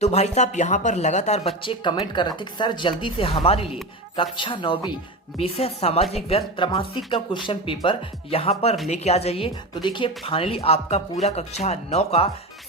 तो भाई साहब यहाँ पर लगातार बच्चे कमेंट कर रहे थे कि सर जल्दी से हमारे लिए कक्षा 9वीं विषय सामाजिक व्यस्त त्रैमासिक का क्वेश्चन पेपर यहाँ पर लेके आ जाइए। तो देखिए फाइनली आपका पूरा कक्षा 9 का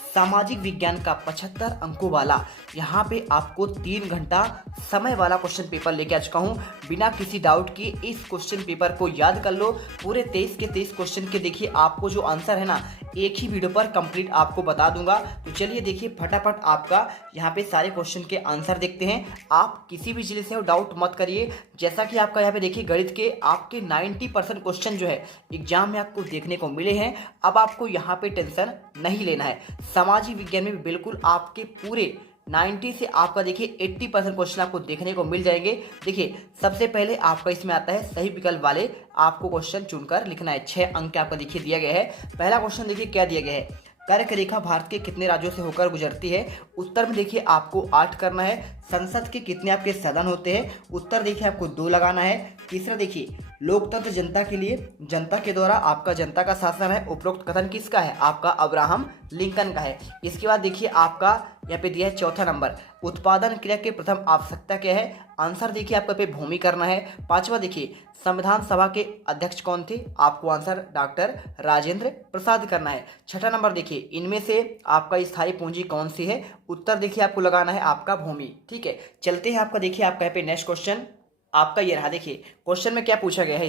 सामाजिक विज्ञान का 75 अंकों वाला यहाँ पे आपको 3 घंटा समय वाला क्वेश्चन पेपर लेके आ चुका हूँ। बिना किसी डाउट के इस क्वेश्चन पेपर को याद कर लो। पूरे 23 के 23 क्वेश्चन के देखिए आपको जो आंसर है ना एक ही वीडियो पर कंप्लीट आपको बता दूंगा। तो चलिए देखिए फटाफट आपका यहाँ पे सारे क्वेश्चन के आंसर देखते हैं। आप किसी भी चीज़ से हो डाउट मत करिए। जैसा कि आपका यहाँ पे देखिए गणित के आपके 90% क्वेश्चन जो है एग्जाम में आपको देखने को मिले हैं। अब आपको यहाँ पे टेंशन नहीं लेना है। सामाजिक विज्ञान में भी बिल्कुल आपके पूरे 90 से आपका देखिए 80% क्वेश्चन आपको देखने को मिल जाएंगे। देखिए सबसे पहले आपका इसमें आता है सही विकल्प वाले आपको क्वेश्चन चुनकर लिखना है। 6 अंक आपका देखिए दिया गया है। पहला क्वेश्चन देखिए क्या दिया गया है, कर्क रेखा भारत के कितने राज्यों से होकर गुजरती है। उत्तर में देखिए आपको 8 करना है। संसद के कितने आपके सदन होते हैं, उत्तर देखिए आपको 2 लगाना है। तीसरा देखिए लोकतंत्र जनता के लिए जनता के द्वारा आपका जनता का शासन है। उपरोक्त कथन किसका है, आपका अब्राहम लिंकन का है। इसके बाद देखिए आपका यहाँ पे दिया है चौथा नंबर, उत्पादन क्रिया की प्रथम आवश्यकता क्या है। आंसर देखिए आपका पे भूमि करना है। पांचवा देखिए संविधान सभा के अध्यक्ष कौन थे, आपको आंसर डॉक्टर राजेंद्र प्रसाद करना है। छठा नंबर देखिए इनमें से आपका स्थायी पूंजी कौन सी है, उत्तर देखिए आपको लगाना है आपका भूमि। ठीक है चलते हैं आपका देखिए आपका यहाँ पे नेक्स्ट क्वेश्चन आपका ये रहा। देखिए क्वेश्चन में क्या पूछा गया है,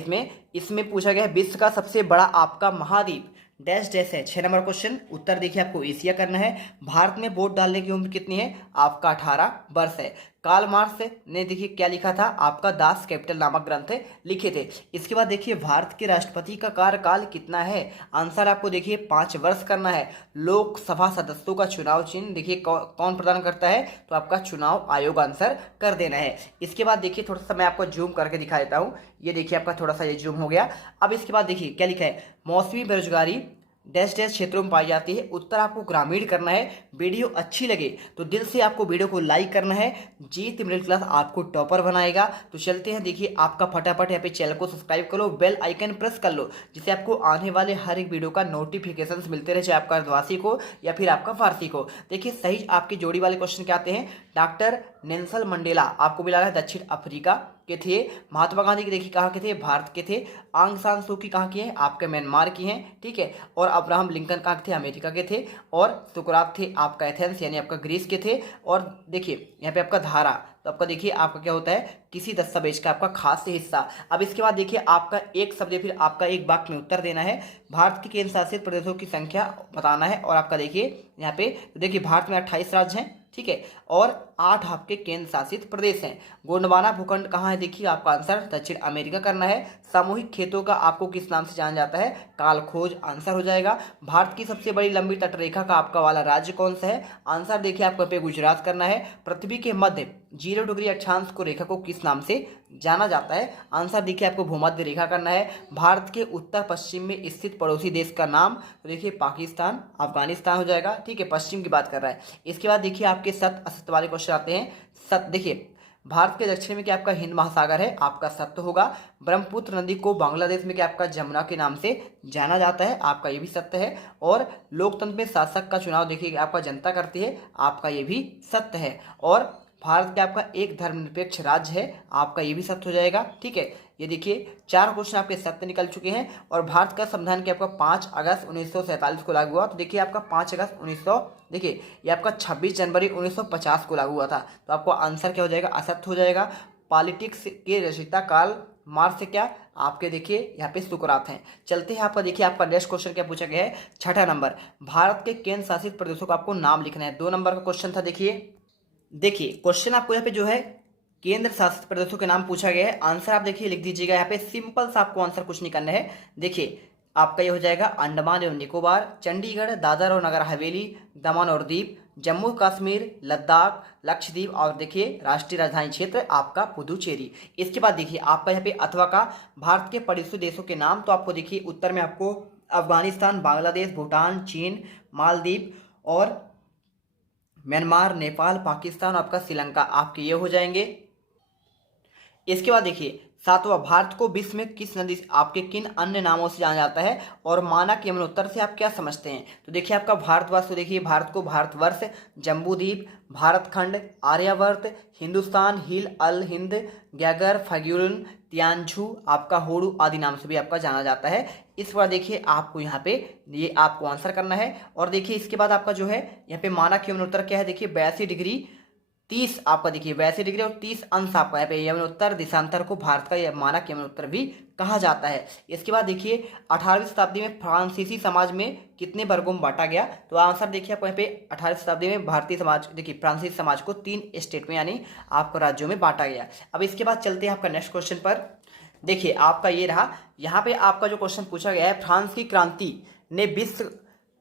इसमें पूछा गया है विश्व का सबसे बड़ा आपका महाद्वीप डैश डैश है। 6 नंबर क्वेश्चन, उत्तर देखिए आपको एशिया करना है। भारत में वोट डालने की उम्र कितनी है, आपका 18 वर्ष है। कार्ल मार्क्स ने देखिए क्या लिखा था, आपका दास कैपिटल नामक ग्रंथ लिखे थे। इसके बाद देखिए भारत के राष्ट्रपति का कार्यकाल कितना है, आंसर आपको देखिए 5 वर्ष करना है। लोकसभा सदस्यों का चुनाव चिन्ह देखिए कौन प्रदान करता है, तो आपका चुनाव आयोग आंसर कर देना है। इसके बाद देखिए थोड़ा सा मैं आपको जूम करके दिखा देता हूँ। ये देखिए आपका थोड़ा सा ये जूम हो गया। अब इसके बाद देखिए क्या लिखा है, मौसमी बेरोजगारी डैश डैश क्षेत्रों में पाई जाती है। उत्तर आपको ग्रामीण करना है। वीडियो अच्छी लगे तो दिल से आपको वीडियो को लाइक करना है। जीत मिडिल क्लास आपको टॉपर बनाएगा। तो चलते हैं देखिए आपका फटाफट यहाँ पे चैनल को सब्सक्राइब करो, बेल आइकन प्रेस कर लो, जिससे आपको आने वाले हर एक वीडियो का नोटिफिकेशन मिलते रहे, चाहे आपका अर्धवासी को या फिर आपका फारसी को। देखिए सही आपके जोड़ी वाले क्वेश्चन क्या आते हैं, डॉक्टर नेल्सन मंडेला आपको मिला है दक्षिण अफ्रीका के थे। महात्मा गांधी के देखिए कहाँ के थे, भारत के थे। आंग सान सू की कहाँ की है, आपके म्यांमार की हैं। ठीक है और अब्राहम लिंकन कहाँ के थे, अमेरिका के थे। और सुकरात थे आपका एथेंस यानी आपका ग्रीस के थे। और देखिए यहाँ पे आपका धारा, तो आपका देखिए आपका क्या होता है, किसी दस्तावेज का आपका खास हिस्सा। अब इसके बाद देखिए आपका एक शब्द फिर आपका एक वाक्य में उत्तर देना है। भारत के केंद्र शासित प्रदेशों की संख्या बताना है। और आपका देखिए यहाँ पे देखिए भारत में 28 राज्य हैं। ठीक है और 8 आपके केंद्र शासित प्रदेश हैं। गोंडवाना भूखंड कहाँ है, देखिए आपका आंसर दक्षिण अमेरिका करना है। सामूहिक खेतों का आपको किस नाम से जाना जाता है, कालखोज आंसर हो जाएगा। भारत की सबसे बड़ी लंबी तटरेखा का आपका वाला राज्य कौन सा है, आंसर देखिए आपको पे गुजरात करना है। पृथ्वी के मध्य 0 डिग्री अक्षांश को रेखा को किस नाम से जाना जाता है, आंसर देखिए आपको भूमध्य रेखा करना है। भारत के उत्तर पश्चिम में स्थित पड़ोसी देश का नाम, तो देखिए पाकिस्तान अफगानिस्तान हो जाएगा। ठीक है पश्चिम की बात कर रहा है। इसके बाद देखिए आपके सत्य असत्य वाले क्वेश्चन आते हैं। सत्य देखिए भारत के दक्षिण में क्या आपका हिंद महासागर है, आपका सत्य होगा। ब्रह्मपुत्र नदी को बांग्लादेश में क्या आपका जमुना के नाम से जाना जाता है, आपका ये भी सत्य है। और लोकतंत्र में शासक का चुनाव देखिए आपका जनता करती है, आपका ये भी सत्य है। और भारत के आपका एक धर्मनिरपेक्ष राज्य है, आपका ये भी सत्य हो जाएगा। ठीक है ये देखिए 4 क्वेश्चन आपके सत्य निकल चुके हैं। और भारत का संविधान क्या आपका 5 अगस्त 1947 को लागू हुआ, तो देखिए आपका 5 अगस्त 1900 देखिए ये आपका 26 जनवरी 1950 को लागू हुआ था। तो आपको आंसर क्या हो जाएगा, असत्य हो जाएगा। पॉलिटिक्स के रचयिता कार्ल मार्क्स से क्या आपके देखिए यहाँ पे सुकरात हैं। चलते हैं आपका देखिए आपका नेक्स्ट क्वेश्चन क्या पूछा गया है, 6ठा नंबर, भारत के केंद्र शासित प्रदेशों का आपको नाम लिखना है। 2 नंबर का क्वेश्चन था। देखिए क्वेश्चन आपको यहाँ पे जो है केंद्र शासित प्रदेशों के नाम पूछा गया है। आंसर आप देखिए लिख दीजिएगा यहाँ पे, सिंपल सा आपको आंसर कुछ नहीं करना है। देखिए आपका ये हो जाएगा अंडमान एवं निकोबार, चंडीगढ़, दादर और नगर हवेली, दमन और दीप, जम्मू कश्मीर, लद्दाख, लक्षद्वीप और देखिए राष्ट्रीय राजधानी क्षेत्र आपका पुदुचेरी। इसके बाद देखिए आपका यहाँ पे अथवा का भारत के पड़ोसी देशों के नाम, तो आपको देखिए उत्तर में आपको अफगानिस्तान, बांग्लादेश, भूटान, चीन, मालदीव और म्यांमार, नेपाल, पाकिस्तान, आपका श्रीलंका आपके ये हो जाएंगे। इसके बाद देखिए सातवां, भारत को विश्व में किस नदी से आपके किन अन्य नामों से जाना जाता है? और मानक यमुनोत्तर से आप क्या समझते हैं? तो देखिए आपका भारतवर्ष, तो देखिए भारत को भारतवर्ष, जम्बूद्वीप, भारतखंड, आर्यावर्त, हिंदुस्तान, हिल, अल हिंद, गैगर, फग्यूलन, तियानछू, आपका होड़ू आदि नाम से भी आपका जाना जाता है। इस बार देखिए आपको यहाँ पे ये आपको आंसर करना है। और देखिए इसके बाद आपका जो है यहाँ पे मानक यमुनोत्तर क्या है? देखिए 82 डिग्री 30 आपका देखिए 82 डिग्री और 30 अंश आपका यहाँ पे यमुनोत्तर दिशांतर को भारत का यह मानक यमुनोत्तर भी कहा जाता है। इसके बाद देखिए 18वीं शताब्दी में फ्रांसीसी समाज में कितने वर्गों में बांटा गया? तो आंसर देखिए आपको यहाँ पे 18वीं शताब्दी में भारतीय समाज देखिए फ्रांसीसी समाज को 3 स्टेट में यानी आपको राज्यों में बांटा गया। अब इसके बाद चलते हैं आपका नेक्स्ट क्वेश्चन पर। देखिए आपका ये रहा, यहाँ पे आपका जो क्वेश्चन पूछा गया है, फ्रांस की क्रांति ने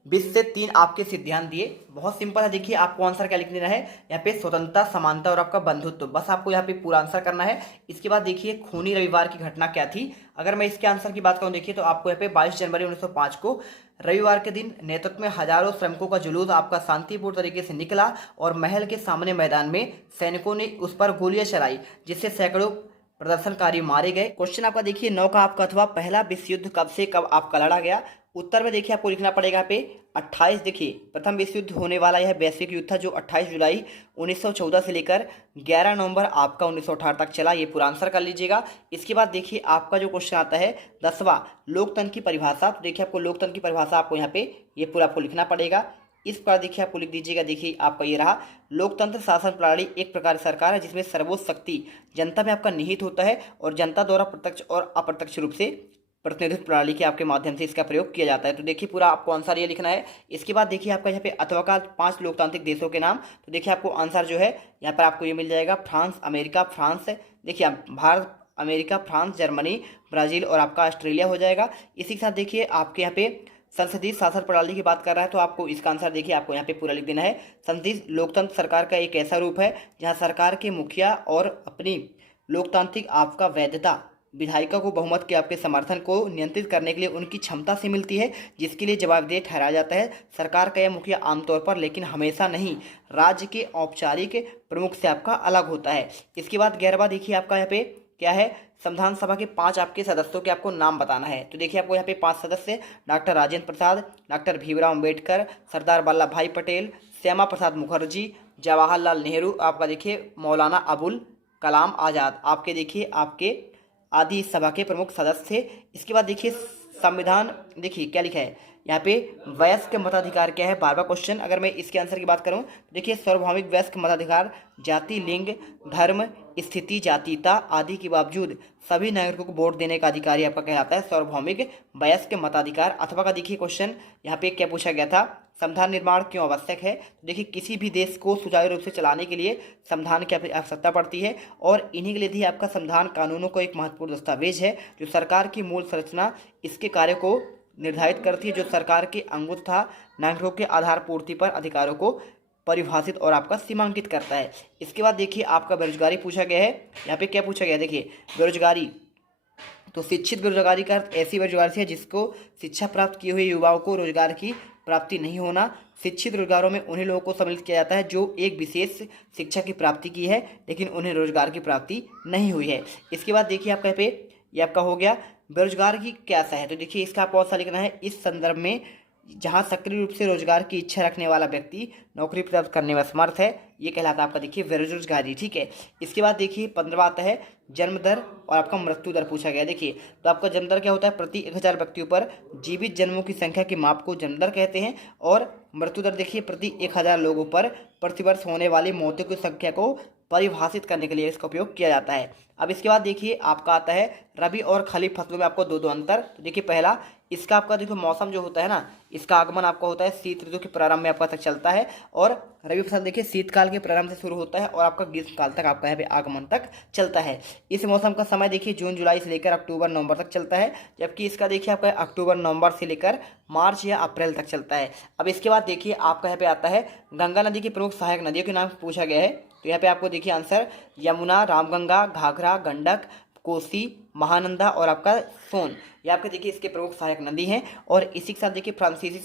विश्व से 3 आपके सिद्धांत दिए। बहुत सिंपल है, देखिए आपको आंसर क्या लिख देना है यहाँ पे, स्वतंत्रता, समानता और आपका बंधुत्व, बस आपको यहाँ पे पूरा आंसर करना है। इसके बाद देखिए खूनी रविवार की घटना क्या थी? अगर मैं इसके आंसर की बात करूँ देखिए तो आपको यहाँ पे 22 जनवरी 1905 को रविवार के दिन नेतृत्व में हजारों श्रमिकों का जुलूस आपका शांतिपूर्ण तरीके से निकला और महल के सामने मैदान में सैनिकों ने उस पर गोलियां चलाई, जिससे सैकड़ों प्रदर्शनकारी मारे गए। क्वेश्चन आपका देखिए 9 का आपका अथवा पहला विश्व युद्ध कब से कब आपका लड़ा गया? उत्तर में देखिए आपको लिखना पड़ेगा यहाँ पे 28। देखिए प्रथम विश्व युद्ध होने वाला यह वैश्विक युद्ध था जो 28 जुलाई 1914 से लेकर 11 नवंबर आपका 1918 तक चला। ये पूरा आंसर कर लीजिएगा। इसके बाद देखिए आपका जो क्वेश्चन आता है 10वां, लोकतंत्र की परिभाषा। तो देखिए आपको लोकतंत्र की परिभाषा आपको यहाँ पे ये पूरा आपको लिखना पड़ेगा। इस पर देखिए आपको लिख दीजिएगा। देखिए आपका ये रहा, लोकतंत्र शासन प्रणाली एक प्रकार की सरकार है जिसमें सर्वोच्च शक्ति जनता में आपका निहित होता है और जनता द्वारा प्रत्यक्ष और अप्रत्यक्ष रूप से प्रतिनिधित्व प्रणाली के आपके माध्यम से इसका प्रयोग किया जाता है। तो देखिए पूरा आपको आंसर ये लिखना है। इसके बाद देखिए आपका यहाँ पे अथवा का 5 लोकतांत्रिक देशों के नाम। तो देखिए आपको आंसर जो है यहाँ पर आपको ये मिल जाएगा, फ्रांस, अमेरिका, फ्रांस, देखिए Bharat, America, France, Germany, Brazil और आपका ऑस्ट्रेलिया हो जाएगा। इसी के साथ देखिए आपके यहाँ पे संसदीय शासन प्रणाली की बात कर रहा है तो आपको इसका आंसर देखिए आपको यहाँ पे पूरा लिख देना है। संसदीय लोकतंत्र सरकार का एक ऐसा रूप है जहाँ सरकार के मुखिया और अपनी लोकतांत्रिक आपका वैधता विधायिका को बहुमत के आपके समर्थन को नियंत्रित करने के लिए उनकी क्षमता से मिलती है, जिसके लिए जवाबदेह ठहराया जाता है। सरकार का यह मुखिया आमतौर पर लेकिन हमेशा नहीं राज्य के औपचारिक प्रमुख से आपका अलग होता है। इसके बाद 11वां देखिए आपका यहाँ पे क्या है, संविधान सभा के 5 आपके सदस्यों के आपको नाम बताना है। तो देखिए आपको यहाँ पे 5 सदस्य, डॉक्टर राजेंद्र प्रसाद, डॉक्टर भीमराव अम्बेडकर, सरदार वल्लभ भाई पटेल, श्यामा प्रसाद मुखर्जी, जवाहरलाल नेहरू, आपका देखिए मौलाना अबुल कलाम आज़ाद, आपके देखिए आपके आदि इस सभा के प्रमुख सदस्य थे। इसके बाद देखिए संविधान, देखिए क्या लिखा है यहाँ पे, वयस्क मताधिकार क्या है? 12वां क्वेश्चन। अगर मैं इसके आंसर की बात करूँ तो देखिए सार्वभौमिक वयस्क मताधिकार जाति, लिंग, धर्म, स्थिति, जातीयता आदि के बावजूद सभी नागरिकों को वोट देने का अधिकारी आपका कहलाता है सार्वभौमिक वयस्क मताधिकार। अथवा का देखिए क्वेश्चन यहाँ पे क्या पूछा गया था, संविधान निर्माण क्यों आवश्यक है? तो देखिए किसी भी देश को सुचारू रूप से चलाने के लिए संविधान की आवश्यकता पड़ती है और इन्हीं के लिए भी आपका संविधान कानूनों को एक महत्वपूर्ण दस्तावेज है जो सरकार की मूल संरचना इसके कार्य को निर्धारित करती है, जो सरकार के अंगों तथा नागरिकों के आधार पूर्ति पर अधिकारों को परिभाषित और आपका सीमांकित करता है। इसके बाद देखिए आपका बेरोजगारी पूछा गया है। यहाँ पे क्या पूछा गया है देखिए, बेरोजगारी, तो शिक्षित बेरोजगारी का अर्थ ऐसी बेरोजगारी है जिसको शिक्षा प्राप्त किए हुए युवाओं को रोजगार की प्राप्ति नहीं होना। शिक्षित रोजगारों में उन्हीं लोगों को सम्मिलित किया जाता है जो एक विशेष शिक्षा की प्राप्ति की है लेकिन उन्हें रोजगार की प्राप्ति नहीं हुई है। इसके बाद देखिए आपका यहाँ पे ये आपका हो गया बेरोजगार की कैसा है। तो देखिए इसका कौन सा लिखना है, इस संदर्भ में जहां सक्रिय रूप से रोजगार की इच्छा रखने वाला व्यक्ति नौकरी प्राप्त करने में समर्थ है, ये कहलाता है आपका देखिए बेरोजगारी। ठीक है। इसके बाद देखिए 15वां आता है जन्म दर और आपका मृत्यु दर पूछा गया। देखिए तो आपका जन्म दर क्या होता है, प्रति 1000 व्यक्तियों पर जीवित जन्मों की संख्या के माप को जन्म दर कहते हैं और मृत्यु दर देखिए प्रति 1000 लोगों पर प्रतिवर्ष होने वाली मौतों की संख्या को परिभाषित करने के लिए इसका उपयोग किया जाता है। अब इसके बाद देखिए आपका आता है रबी और खरीफ फसलों में आपको दो अंतर। तो देखिए पहला, इसका आपका देखो मौसम जो होता है ना, इसका आगमन आपका होता है शीत ऋतु के प्रारंभ में आपका तक चलता है और रबी फसल देखिए शीतकाल के प्रारंभ से शुरू होता है और आपका ग्रीष्मकाल तक आपका यहाँ पे आगमन तक चलता है। इस मौसम का समय देखिए जून जुलाई से लेकर अक्टूबर नवंबर तक चलता है, जबकि इसका देखिए आपका अक्टूबर नवंबर से लेकर मार्च या अप्रैल तक चलता है। अब इसके बाद देखिए आपका यहाँ पे आता है गंगा नदी की प्रमुख सहायक नदियों के नाम पूछा गया है। तो यहाँ पे आपको देखिए आंसर यमुना, रामगंगा, घाघरा, गंडक, कोसी, महानंदा और आपका सोन, ये आपके देखिए इसके प्रमुख सहायक नदी हैं। और इसी के साथ देखिए फ्रांसीसी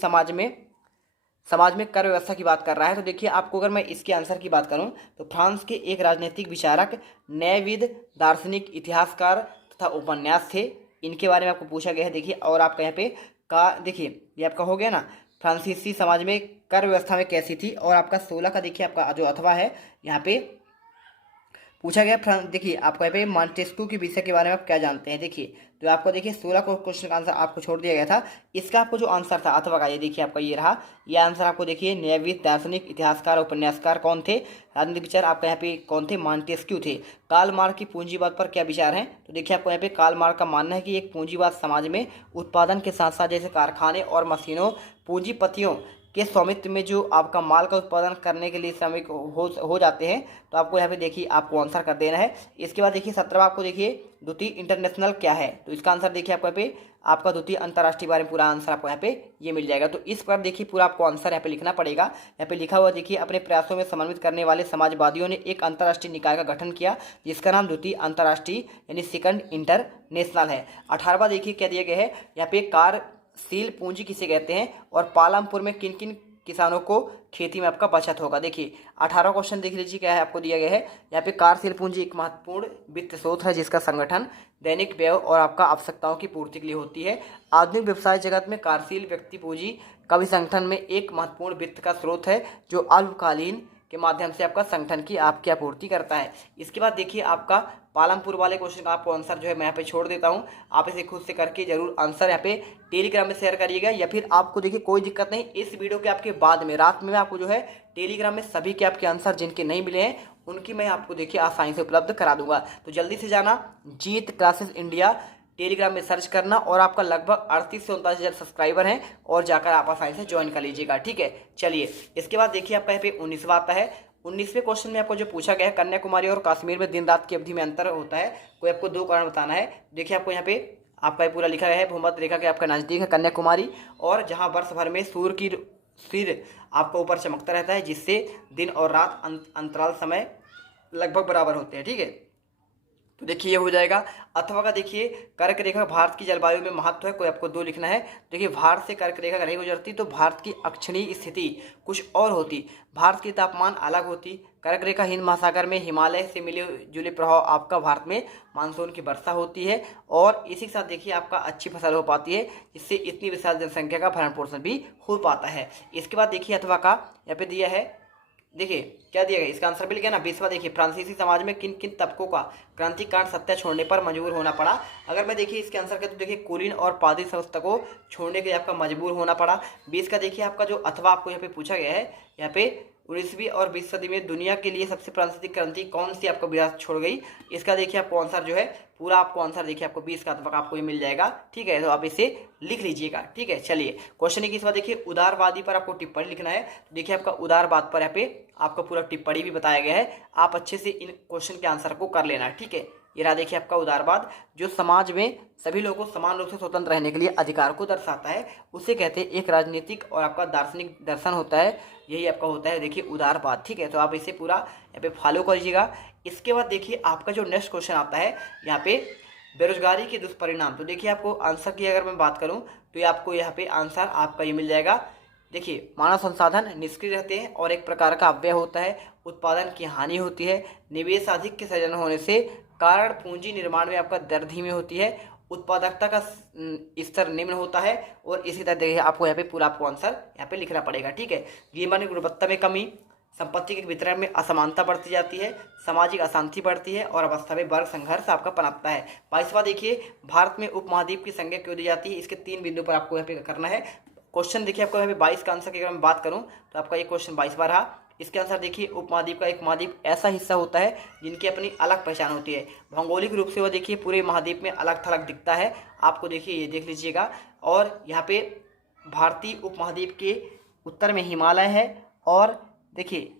समाज में कर व्यवस्था की बात कर रहा है। तो देखिए आपको अगर मैं इसके आंसर की बात करूं तो फ्रांस के एक राजनीतिक विचारक, न्यायविद, दार्शनिक, इतिहासकार तथा उपन्यास थे, इनके बारे में आपको पूछा गया है। देखिए और आपका यहाँ पे का देखिए ये आपका हो गया ना, फ्रांसीसी समाज में कर व्यवस्था में कैसी थी। और आपका 16 का देखिए आपका जो अथवा है यहाँ पे पूछा गया। देखिए आपको यहाँ पे मॉन्टेस्क्यू के विषय के बारे में आप क्या जानते हैं। देखिए तो आपको देखिए 16 को क्वेश्चन का आंसर आपको छोड़ दिया गया था। इसका आपको जो आंसर था अथवा का, ये देखिए आपका ये रहा। ये आंसर आपको देखिए न्यायविद, दार्शनिक, इतिहासकार, उपन्यासकार कौन थे, राजनीतिक विचार आपका यहाँ पे कौन थे, मॉन्टेस्क्यू थे। कार्ल मार्क्स की पूंजीवाद पर क्या विचार हैं। तो देखिए आपको यहाँ पे कार्ल मार्क्स का मानना है कि एक पूंजीवाद समाज में उत्पादन के साथ साथ जैसे कारखाने और मशीनों पूंजीपतियों के स्वामित्व में जो आपका माल का उत्पादन करने के लिए श्रमिक हो जाते हैं। तो आपको यहाँ पे देखिए आपको आंसर कर देना है। इसके बाद देखिए 17 आपको देखिए द्वितीय इंटरनेशनल क्या है। तो इसका आंसर देखिए आपको यहाँ पे आपका द्वितीय अंतर्राष्ट्रीय बारे में पूरा आंसर आपको यहाँ पे ये मिल जाएगा। तो इस पर देखिए पूरा आपको आंसर यहाँ पे लिखना पड़ेगा। यहाँ पे लिखा हुआ देखिए, अपने प्रयासों में समन्वित करने वाले समाजवादियों ने एक अंतर्राष्ट्रीय निकाय का गठन किया जिसका नाम द्वितीय अंतर्राष्ट्रीय यानी सेकंड इंटरनेशनल है। 18वां देखिए क्या दिया गया है यहाँ पे, कार्यशील पूंजी किसे कहते हैं और पालमपुर में किन किन किसानों को खेती में आपका बचत होगा। देखिए 18वां क्वेश्चन देख लीजिए क्या है आपको दिया गया है यहाँ पे, कार्यशील पूंजी एक महत्वपूर्ण वित्त स्रोत है जिसका संगठन दैनिक व्यय और आपका आवश्यकताओं की पूर्ति के लिए होती है। आधुनिक व्यवसाय जगत में कार्यशील व्यक्ति पूंजी का भी संगठन में एक महत्वपूर्ण वित्त का स्रोत है जो अल्पकालीन के माध्यम से आपका संगठन की आपकी आपूर्ति करता है। इसके बाद देखिए आपका पालमपुर वाले क्वेश्चन का आपको आंसर जो है मैं यहाँ पे छोड़ देता हूँ, आप इसे खुद से करके जरूर आंसर यहाँ पे टेलीग्राम में शेयर करिएगा, या फिर आपको देखिए कोई दिक्कत नहीं, इस वीडियो के आपके बाद में रात में आपको जो है टेलीग्राम में सभी के आपके आंसर जिनके नहीं मिले हैं उनकी मैं आपको देखिए आसानी से उपलब्ध करा दूंगा। तो जल्दी से जाना जीत क्लासेस इंडिया टेलीग्राम में सर्च करना, और आपका लगभग 38 से 39 हज़ार सब्सक्राइबर हैं और जाकर आप आसानी से ज्वाइन कर लीजिएगा। ठीक है, चलिए इसके बाद देखिए आपका यहाँ पे 19वां आता है। 19वें क्वेश्चन में आपको जो पूछा गया है, कन्याकुमारी और कश्मीर में दिन रात की अवधि में अंतर होता है, कोई आपको 2 कारण बताना है। देखिए आपको यहाँ पे आपका ये पूरा लिखा गया है, भूमध्य रेखा के आपका नज़दीक है कन्याकुमारी, और जहाँ वर्ष भर में सूर्य की सिर आपका ऊपर चमकता रहता है जिससे दिन और रात अंतराल समय लगभग बराबर होते हैं। ठीक है, तो देखिए ये हो जाएगा। अथवा का देखिए, कर्क रेखा भारत की जलवायु में महत्व है, कोई आपको 2 लिखना है। देखिए भारत से कर्क रेखा नहीं गुजरती तो भारत की अक्षणीय स्थिति कुछ और होती, भारत की तापमान अलग होती। कर्क रेखा हिंद महासागर में हिमालय से मिले जुले प्रभाव आपका भारत में मानसून की वर्षा होती है, और इसी के साथ देखिए आपका अच्छी फसल हो पाती है जिससे इतनी विशाल जनसंख्या का भरण पोषण भी हो पाता है। इसके बाद देखिए अथवा का यहाँ पे दिया है, देखिए क्या दिया गया, इसका आंसर भी लिखा ना 20वां। देखिए फ्रांसीसी समाज में किन किन तबकों का क्रांतिकारण सत्ता छोड़ने पर मजबूर होना पड़ा। अगर मैं देखिए इसके आंसर के तो देखिए कुलीन और पादरी संस्था को छोड़ने के लिए आपका मजबूर होना पड़ा। 20 का देखिए आपका जो अथवा आपको यहाँ पे पूछा गया है, यहाँ पे 19वीं और 20वीं सदी में दुनिया के लिए सबसे प्रांतीय क्रांति कौन सी आपको विरासत छोड़ गई। इसका देखिए आपको आंसर जो है पूरा आपको आंसर देखिए आपको 20 का अथवा आपको ये मिल जाएगा। ठीक है, तो आप इसे लिख लीजिएगा। ठीक है, चलिए क्वेश्चन 21 बार देखिए, उदारवादी पर आपको टिप्पणी लिखना है। तो देखिए आपका उदारवाद पर यहाँ पे आपको पूरा टिप्पणी भी बताया गया है, आप अच्छे से इन क्वेश्चन के आंसर को कर लेना। ठीक है, ये रहा देखिए आपका उदारवाद, जो समाज में सभी लोगों को समान रूप से स्वतंत्र रहने के लिए अधिकार को दर्शाता है, उसे कहते हैं एक राजनीतिक और आपका दार्शनिक दर्शन होता है, यही आपका होता है देखिए उदारवाद। ठीक है, तो आप इसे पूरा यहाँ पे फॉलो कर लीजिएगा। इसके बाद देखिए आपका जो नेक्स्ट क्वेश्चन आता है यहाँ पे, बेरोजगारी के दुष्परिणाम। तो देखिए आपको आंसर की अगर मैं बात करूँ तो ये आपको यहाँ पे आंसर आपका ये मिल जाएगा। देखिए मानव संसाधन निष्क्रिय रहते हैं और एक प्रकार का अपव्यय होता है, उत्पादन की हानि होती है, निवेश अधिक के सृजन होने से कारण पूंजी निर्माण में आपका दर धीमी होती है, उत्पादकता का स्तर निम्न होता है, और इसी तरह देखिए आपको यहाँ पे पूरा आपको आंसर यहाँ पे लिखना पड़ेगा। ठीक है, जीवन की गुणवत्ता में कमी, संपत्ति के वितरण में असमानता बढ़ती जाती है, सामाजिक अशांति बढ़ती है, और अवस्था में वर्ग संघर्ष आपका पनपता है। 22वां देखिए, भारत में उपमहाद्वीप की संज्ञा क्यों दी जाती है। इसके 3 बिंदु पर आपको यहाँ पे करना है। क्वेश्चन देखिए आपको यहाँ पे 22 का आंसर की अगर मैं बात करूँ तो आपका ये क्वेश्चन 22वां रहा। इसके आंसर देखिए, उपमहाद्वीप का एक महाद्वीप ऐसा हिस्सा होता है जिनकी अपनी अलग पहचान होती है, भौगोलिक रूप से वह देखिए पूरे महाद्वीप में अलग थलग दिखता है। आपको देखिए ये देख लीजिएगा, और यहाँ पे भारतीय उपमहाद्वीप के उत्तर में हिमालय है, और देखिए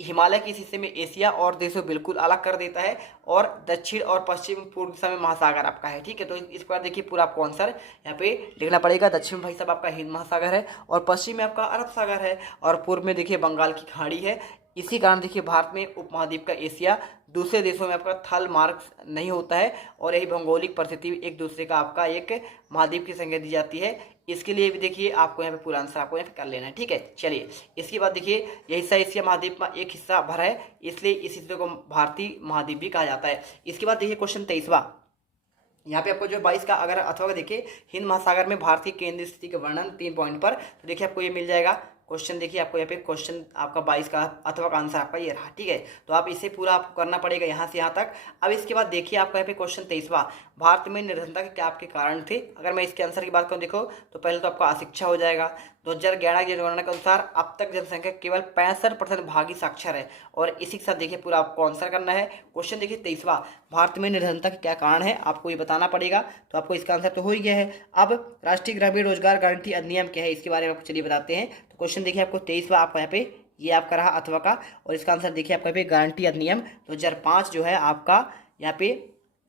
हिमालय के इस हिस्से में एशिया और देशों बिल्कुल अलग कर देता है, और दक्षिण और पश्चिम पूर्व दिशा में महासागर आपका है। ठीक है, तो इस पर देखिए पूरा आपको आंसर यहाँ पे लिखना पड़ेगा। दक्षिण में भाई साहब आपका हिंद महासागर है, और पश्चिम में आपका अरब सागर है, और पूर्व में देखिए बंगाल की खाड़ी है। इसी कारण देखिए भारत में उपमहाद्वीप का एशिया दूसरे देशों में आपका थल मार्ग नहीं होता है, और यही भौगोलिक परिस्थिति एक दूसरे का आपका एक महाद्वीप की संज्ञा दी जाती है। इसके लिए भी देखिए आपको यहाँ पे पूरा आंसर आपको यहाँ पे कर लेना है। ठीक है, चलिए इसके बाद देखिए यह हिस्सा एशिया महाद्वीप में एक हिस्सा भरा है, इसलिए इस हिस्से को भारतीय महाद्वीप भी कहा जाता है। इसके बाद देखिए क्वेश्चन 23वां, यहाँ पे आपको जो 22 का अगर अथवा देखिए हिंद महासागर में भारतीय केंद्रीय स्थिति का वर्णन 3 पॉइंट पर, तो देखिए आपको ये मिल जाएगा क्वेश्चन। देखिए आपको यहाँ पे क्वेश्चन आपका 22 का अथवा का आंसर आपका ये रहा, ठीक है। तो आप इसे पूरा आपको करना पड़ेगा यहाँ से यहाँ तक। अब इसके बाद देखिए आपका यहाँ पे क्वेश्चन 23वां, भारत में निर्धनता के क्या आपके कारण थे। अगर मैं इसके आंसर की बात करूँ देखो तो पहले तो आपका अशिक्षा हो जाएगा। 2011 की जनगणना के अनुसार अब तक जनसंख्या केवल 65% भागी साक्षर है, और इसी के साथ देखिए पूरा आपको आंसर करना है। क्वेश्चन देखिए 23वां, भारत में निर्धनता के क्या कारण है, आपको ये बताना पड़ेगा। तो आपको इसका आंसर तो हो ही गया है। अब राष्ट्रीय ग्रामीण रोजगार गारंटी अधिनियम क्या है, इसके बारे में आपको चलिए बताते हैं। तो क्वेश्चन देखिए आपको 23वां आपका यहाँ पे ये आपका रहा अथवा का, और इसका आंसर देखिए आपका यहाँ पे गारंटी अधिनियम 2005 जो है आपका यहाँ पे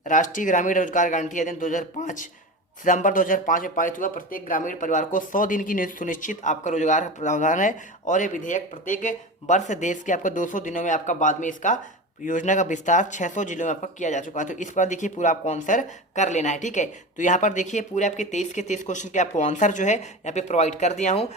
राष्ट्रीय ग्रामीण रोजगार गारंटी अधिनियम 2005 सितंबर 2005 में पारित हुआ। प्रत्येक ग्रामीण परिवार को 100 दिन की सुनिश्चित आपका रोजगार प्रावधान है, और ये विधेयक प्रत्येक वर्ष देश के आपका 200 दिनों में आपका बाद में इसका योजना का विस्तार 600 जिलों में आपका किया जा चुका है। तो इस पर देखिए पूरा आपको आंसर कर लेना है, ठीक है। तो यहाँ पर देखिए पूरे आपके 23 के 23 क्वेश्चन के आपको आंसर जो है यहाँ पे प्रोवाइड कर दिया हूँ।